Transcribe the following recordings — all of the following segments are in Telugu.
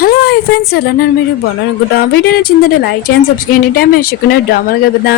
హలో హాయ్ ఫ్రెండ్స్ ఎలా ఉన్నారు మీరు బాగున్నాను వీడియో నచ్చిందంటే లైక్ చేయండి సబ్స్క్రైబ్ చేయండి టైం వేసుకున్న డ్రామాలు కదా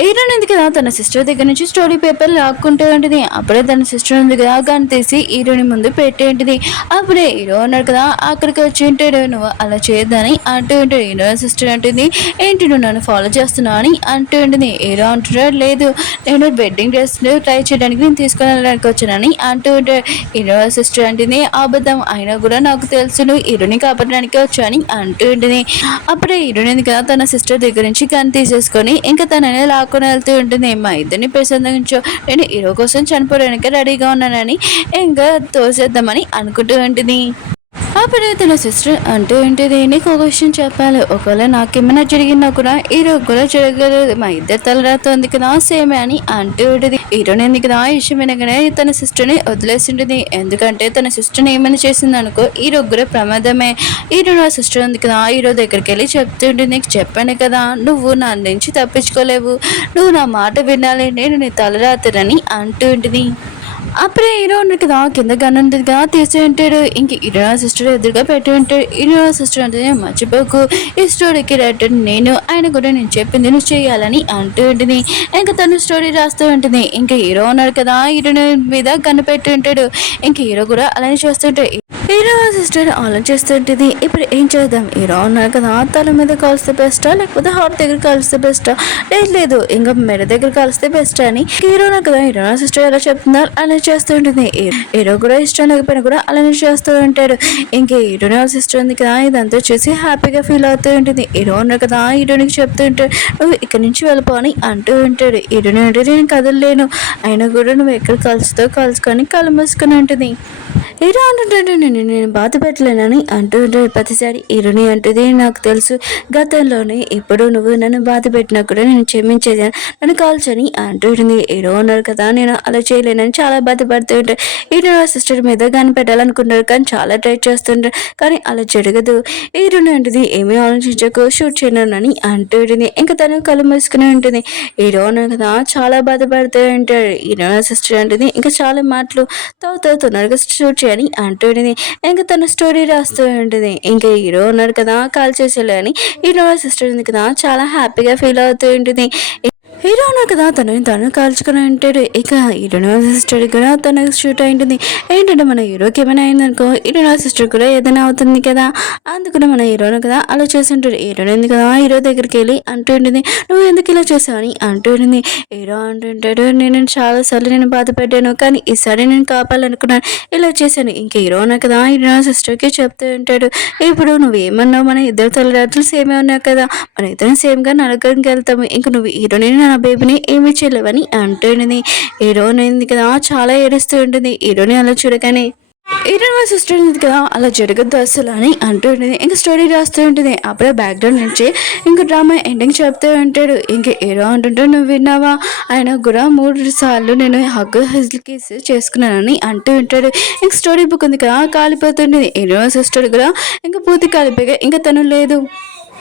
హీరోయిన్ ఉంది కదా తన సిస్టర్ దగ్గర నుంచి స్టోరీ పేపర్ లాక్కుంటూ ఉంటుంది. అప్పుడే తన సిస్టర్ ఉంది కదా గన్ తీసి హీరోని ముందు పెట్టేంటిది. అప్పుడే హీరో ఉన్నాడు కదా అక్కడికి వచ్చి ఉంటాడు. నువ్వు అలా చేయొద్దని అంటూ ఉంటాడు. హీరో సిస్టర్ అంటుంది ఏంటి నువ్వు నన్ను ఫాలో చేస్తున్నావు అని అంటూ ఉంటుంది. హీరో అంటున్నాడు లేదు నేను బెడ్డింగ్ డ్రెస్ ట్రై చేయడానికి నేను తీసుకొని వెళ్ళడానికి వచ్చానని అంటూ ఉంటాడు. హీరో సిస్టర్ అంటుంది అబద్ధం అయినా కూడా నాకు తెలుసు నువ్వు హీరోని కాపాడడానికి వచ్చాని అంటూ ఉంటుంది. అప్పుడే హీరోయిన్ కదా తన సిస్టర్ దగ్గర నుంచి గన్ తీసేసుకొని ఇంకా తనని లాక్కొని వెళ్తూ ఉంటుంది. మా ఇద్దరిని ప్రశాంతంగా నేను హీరో కోసం చనిపోవడానికి రెడీగా ఉన్నానని ఇంకా తోసేద్దామని అనుకుంటూ ఉంటుంది. అప్పుడే తన సిస్టర్ అంటూ ఉంటుంది నీకు ఒక విషయం చెప్పాలి, ఒకవేళ నాకేమైనా జరిగిందా కూడా హీరో కూడా జరగలేదు, మా ఇద్దరు తలరాతుంది కదా సేమే అని అంటూ ఉంటుంది. హీరోని ఎందుకు కదా ఈ విషయం వినగానే తన సిస్టర్ని వదిలేసి ఉంటుంది. ఎందుకంటే తన సిస్టర్ని ఏమైనా చేసింది అనుకో హీరో కూడా ప్రమాదమే. హీరో నా సిస్టర్ ఉంది కదా హీరో దగ్గరికి వెళ్ళి చెప్తుంటే నీకు చెప్పాను కదా నువ్వు నా నుంచి తప్పించుకోలేవు, నువ్వు నా మాట వినాలి, నేను నీ తలరాతనని అంటూ ఉంటుంది. అప్పుడే హీరో ఉన్నాడు కదా కింద గన్ ఉంటుంది కదా తీసి ఉంటాడు. ఇంక హీరో సిస్టర్ ఎదురుగా పెట్టి ఉంటాడు. హీరో సిస్టర్ అంటే మర్చిపోకు ఈ స్టోరీకి రైటర్ నేను, ఆయన కూడా నేను చెప్పింది నువ్వు చేయాలని అంటూ ఉంటుంది. ఇంకా తను స్టోరీ రాస్తూ ఉంటుంది. ఇంకా హీరో ఉన్నాడు కదా హీరోని మీద గన్ను పెట్టి ఉంటాడు. ఇంక హీరో కూడా అలానే చేస్తుంటాడు. హీరో సిస్టర్ ఆలోచిస్తుంటుంది ఇప్పుడు ఏం చేద్దాం, హీరో ఉన్నారు కదా తల మీద కాల్స్తే బెస్టా లేకపోతే హార్ట్ దగ్గర కాల్స్తే బెస్టా, లేదు ఇంకా మెడ దగ్గర కాల్స్తే బెస్ట్ అని హీరో ఉన్నారు కదా హీరో సిస్టర్ ఎలా చెప్తున్నారు అలా చేస్తూ ఉంటుంది. హీరో కూడా ఇష్టం లేకపోయినా కూడా అలానే చేస్తూ ఉంటాడు. ఇంకా హీరోని సిస్టర్ ఉంది కదా ఇదంతా చూసి హ్యాపీగా ఫీల్ అవుతూ ఉంటుంది. హీరో ఉన్నారు కదా హీరోనికి చెప్తూ ఉంటాడు నువ్వు ఇక్కడి నుంచి వెళ్ళిపో అని అంటూ ఉంటాడు. హీరోని అంటే నేను కదలలేను, అయినా కూడా నువ్వు ఎక్కడ కలుసుతో కలుసుకొని కళ్ళు మూసుకొని ఉంటుంది. హీరో అంటుంటాడు నేను బాధ పెట్టలేనని అంటూ ఉంటాడు. ప్రతిసారి హీరోని అంటుంది నాకు తెలుసు గతంలోనే ఇప్పుడు నువ్వు నన్ను బాధ పెట్టినా కూడా నేను క్షమించేది నన్ను కాల్చని అంటూ ఉంటుంది. హీరో ఉన్నారు కదా నేను అలా చేయలేనని చాలా బాధపడుతూ ఉంటాడు. హీరో సిస్టర్ మీద గాని పెట్టాలనుకుంటారు కానీ చాలా ట్రై చేస్తుంటారు కానీ అలా జరగదు. హీరోని అంటుంది ఏమీ ఆలోచించకు షూట్ చేయనని అంటూ ఉంటుంది. ఇంకా తను కళ్ళు మూసుకుని ఉంటుంది. హీరో ఉన్నారు కదా చాలా బాధపడుతూ ఉంటాడు. హీరో సిస్టర్ అంటుంది ఇంకా చాలా మాటలు తొందరగా షూట్ చేయని అంటుంది. ఇంకా తన స్టోరీ రాస్తూ ఉంటుంది. ఇంకా హీరో ఉన్నాడు కదా కాల్ చేసేలే అని హీరో సిస్టర్ ఉంది కదా చాలా హ్యాపీగా ఫీల్ అవుతూ ఉంటుంది. హీరో ఉన్నాడు కదా తను కాల్చుకుని ఉంటాడు. ఇక హీరోయిన్ సిస్టర్ కూడా తనకు షూట్ అయింటుంది. ఏంటంటే మన హీరోకి ఏమైనా అయిందనుకో హీరోయిన్ సిస్టర్ కూడా ఏదైనా అవుతుంది కదా, అందుకని మన హీరోను కదా అలా చేసి ఉంటాడు. హీరోయిన్ ఉంది కదా హీరో దగ్గరికి వెళ్ళి అంటూ ఉంటుంది నువ్వు ఎందుకు ఇలా చేసావు అని అంటూ ఉంటుంది. హీరో అంటుంటాడు నేను చాలాసార్లు నేను బాధపడ్డాను కానీ ఈసారి నేను కాపాలనుకున్నాను ఇలా చేశాను. ఇంక హీరో ఉన్నాడు కదా హీరోయిన్ సిస్టర్కి చెప్తూ ఉంటాడు ఇప్పుడు నువ్వేమన్నావు మన ఇద్దరు తల్లిదండ్రులు సేమే ఉన్నావు కదా, మన ఇద్దరం సేమ్గా నరకానికి వెళ్తాము, ఇంక నువ్వు హీరోని నా బేబీని ఏమి చేయలేవని అంటుంది. హీరోయిన్ కదా చాలా ఏడుస్తూ ఉంటుంది. హీరోని అలా చూడగానే హీరోయిన్ సిస్టర్ ఉంది కదా అలా జరగద్దు అసలు అని అంటూ ఉంటుంది. ఇంకా స్టోరీ రాస్తూ ఉంటుంది. అప్పుడే బ్యాక్గ్రౌండ్ నుంచి ఇంకా డ్రామా ఎండింగ్ చెప్తూ ఉంటాడు. ఇంకా హీరో అంటుంటే నువ్వు విన్నావా ఆయన కూడా 3 సార్లు నేను కిస్ చేసుకున్నానని అంటూ ఉంటాడు. ఇంకా స్టోరీ బుక్ ఉంది కదా కాలిపోతుంటుంది. హీరోయిన్ సిస్టర్ కూడా ఇంకా పూర్తి కాలిపోయి ఇంకా తను లేదు.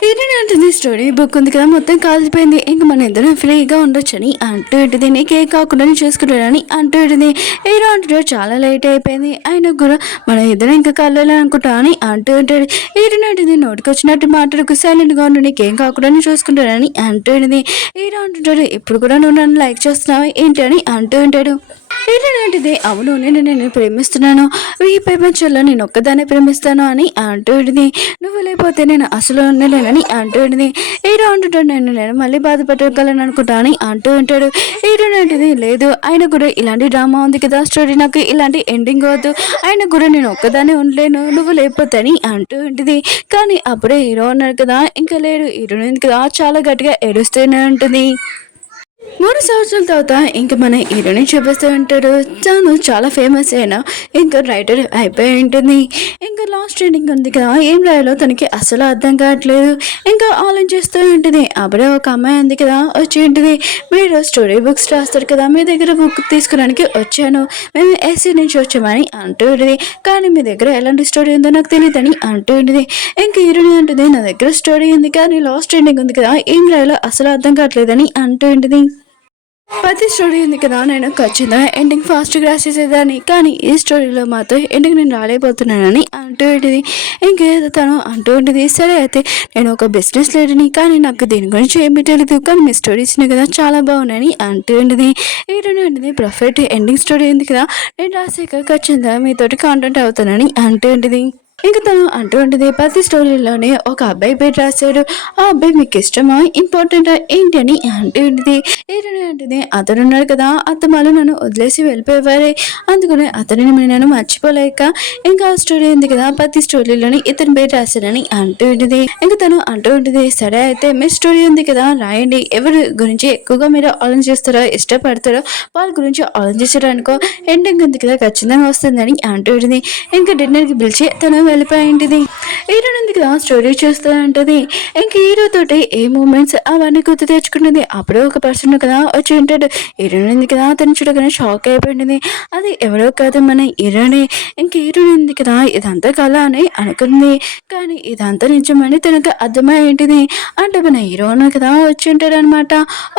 హీరోయిన్ అంటుంది స్టోరీ బుక్ ఉంది కదా మొత్తం కాలిపోయింది, ఇంక మన ఇద్దరం ఫ్రీగా ఉండొచ్చని అంటూ ఉంటుంది. నీకే కాకుండా చూసుకుంటాడని అంటూ ఉంటుంది. హీరో అంటాడు చాలా లేట్ అయిపోయింది ఆయన కూడా మన ఇద్దరం ఇంకా కలవాలి అనుకుంటా అని అంటూ ఉంటాడు. హీరోయిన్ అంటుంది నోటికి వచ్చినట్టు మాట్లాడుకు సైలెంట్గా ఉండు నీకేం కాకుండా చూసుకుంటాడని అంటూ ఉంటుంది. హీరో అంటుంటాడు ఇప్పుడు కూడా నువ్వు నన్ను లైక్ చేస్తున్నావు ఏంటి అని అంటూ ఉంటాడు. ఏంటంటే అవును నేను ప్రేమిస్తున్నాను, ఈ ప్రపంచంలో నేను ఒక్కదాన్ని ప్రేమిస్తాను అని అంటూ ఉంటుంది. నువ్వు లేకపోతే నేను అసలు ఉండలేనని అంటూ ఉంటుంది. హీరో అంటుంటాడు నేను మళ్ళీ బాధపడగలను అనుకుంటా అని అంటూ ఉంటాడు. హీరో అంటుంది లేదు ఆయన కూడా ఇలాంటి డ్రామా ఉంది కదా స్టోరీ నాకు ఇలాంటి ఎండింగ్ వద్దు, ఆయన కూడా నేను ఒక్కదాన్ని ఉండలేను నువ్వు లేకపోతే అని అంటూ ఉంటుంది. కానీ అప్పుడే హీరో అన్నాడు కదా ఇంకా లేడు. హీరో కదా చాలా గట్టిగా ఏడుస్తూనే ఉంటుంది. 3 సంవత్సరాల తర్వాత ఇంకా మన హీరోని చూపిస్తూ ఉంటాడు. తను చాలా ఫేమస్ అయినా ఇంకా రైటర్ అయిపోయి ఉంటుంది. ఇంకా లాస్ట్ ఎండింగ్ ఉంది కదా ఏం రాయాలో తనకి అసలు అర్థం కావట్లేదు. ఇంకా ఆలోచిస్తూ ఉంటుంది. అప్పుడే ఒక అమ్మాయి ఉంది కదా వచ్చి ఉంటుంది మీరు స్టోరీ బుక్స్ రాస్తారు కదా మీ దగ్గర బుక్ తీసుకోవడానికి వచ్చాను, మేము ఎస్సీ నుంచి వచ్చామని అంటూ ఉంటుంది. కానీ మీ దగ్గర ఎలాంటి స్టోరీ ఉందో నాకు తెలియదని అంటూ ఉంటుంది. ఇంకా హీరోని ఉంటుంది నా దగ్గర స్టోరీ ఉంది కానీ లాస్ట్ ఎండింగ్ ఉంది కదా ఏం రాయాలో అసలు అర్థం కావట్లేదని అంటూ ఉంటుంది. ప్రతి స్టోరీ ఉంది కదా నేను ఖచ్చితంగా ఎండింగ్ ఫాస్ట్గా రాసేసేదాన్ని, కానీ ఈ స్టోరీలో మాత్రం ఎండింగ్ నేను రాలేకపోతున్నానని అంటూ ఉంటుంది. ఇంకేదో తను అంటూ ఉంటుంది, సరే అయితే నేను ఒక బిజినెస్ లీడర్ని, కానీ నాకు దీని గురించి ఏమీ తెలియదు, కానీ మీ స్టోరీస్ని కదా చాలా బాగున్నాయని అంటూ ఉంటుంది. ఏంటంటే ఉంటుంది పర్ఫెక్ట్ ఎండింగ్ స్టోరీ ఉంది కదా, నేను రాసాక ఖచ్చితంగా మీతోటి కాంటాక్ట్ అవుతానని అంటూ ఉంటుంది. ఇంక తను అంటూ ఉంటుంది, ప్రతి స్టోరీలోనే ఒక అబ్బాయి పేరు రాశాడు, ఆ అబ్బాయి మీకు ఇష్టమా ఇంపార్టెంటా ఏంటి అని అంటూ ఉంటుంది. ఏంటని అంటుంది, అతను ఉన్నాడు కదా అత్తమాలు నన్ను వదిలేసి వెళ్ళిపోయేవారే, అందుకని అతనిని నేను మర్చిపోలేక ఇంకా ఆ స్టోరీ ఉంది కదా ప్రతి స్టోరీలోని ఇతని పేరు రాశానని అంటూ ఉంటుంది. ఇంకా తను అంటూ ఉంటుంది, సరే అయితే మీ స్టోరీ ఉంది కదా రాయండి, ఎవరి గురించి ఎక్కువగా మీరు ఆలోచిస్తారో ఇష్టపడతారో వాళ్ళ గురించి ఆలోచించారు అనుకో ఎండింగ్ ఉంది కదా ఖచ్చితంగా వస్తుందని అంటూ ఉంటుంది. ఇంకా డిన్నర్కి పిలిచి తను వెళ్ళిపోయింటిది. హీరో ఉంది కదా స్టోరీ చూస్తూ ఉంటుంది. ఇంక హీరో తోటి ఏ మూమెంట్స్ అవన్నీ గుర్తు తెచ్చుకుంటుంది. అప్పుడే ఒక పర్సన్ కదా వచ్చి ఉంటాడు. హీరో ఉంది కదా అతను చూడగానే షాక్ అయిపోయింది. అది ఎవరో కాదు మన హీరోనే. ఇంక హీరో ఉంది కదా ఇదంతా కళ అని అనుకుంది, కానీ ఇదంతా నిజమని తనకు అర్థమయ్యేంటిది. అంటే మన హీరోను కదా వచ్చి ఉంటాడు అనమాట.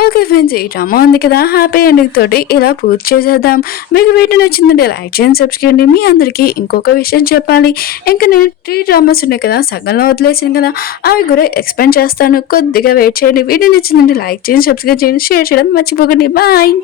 ఓకే ఫ్రెండ్స్, ఈ డ్రామా ఉంది కదా హ్యాపీ ఎండింగ్ తోటి ఇలా పూర్తి చేసేద్దాం. మీకు వీడియో నచ్చిందంటే లైక్ చేయండి, సబ్స్క్రైబ్ చేయండి. మీ అందరికీ ఇంకొక విషయం చెప్పాలి, ఇంకా నేను 3 డ్రామాస్ ఉన్నాయి కదా సగంలో వదిలేసాను కదా, అవి కూడా ఎక్స్ప్లెయిన్ చేస్తాను, కొద్దిగా వెయిట్ చేయండి. వీడియో నచ్చిందంటే లైక్ చేయండి, సబ్స్క్రైబ్ చేయండి, షేర్ చేయడం మర్చిపోకండి. బాయ్.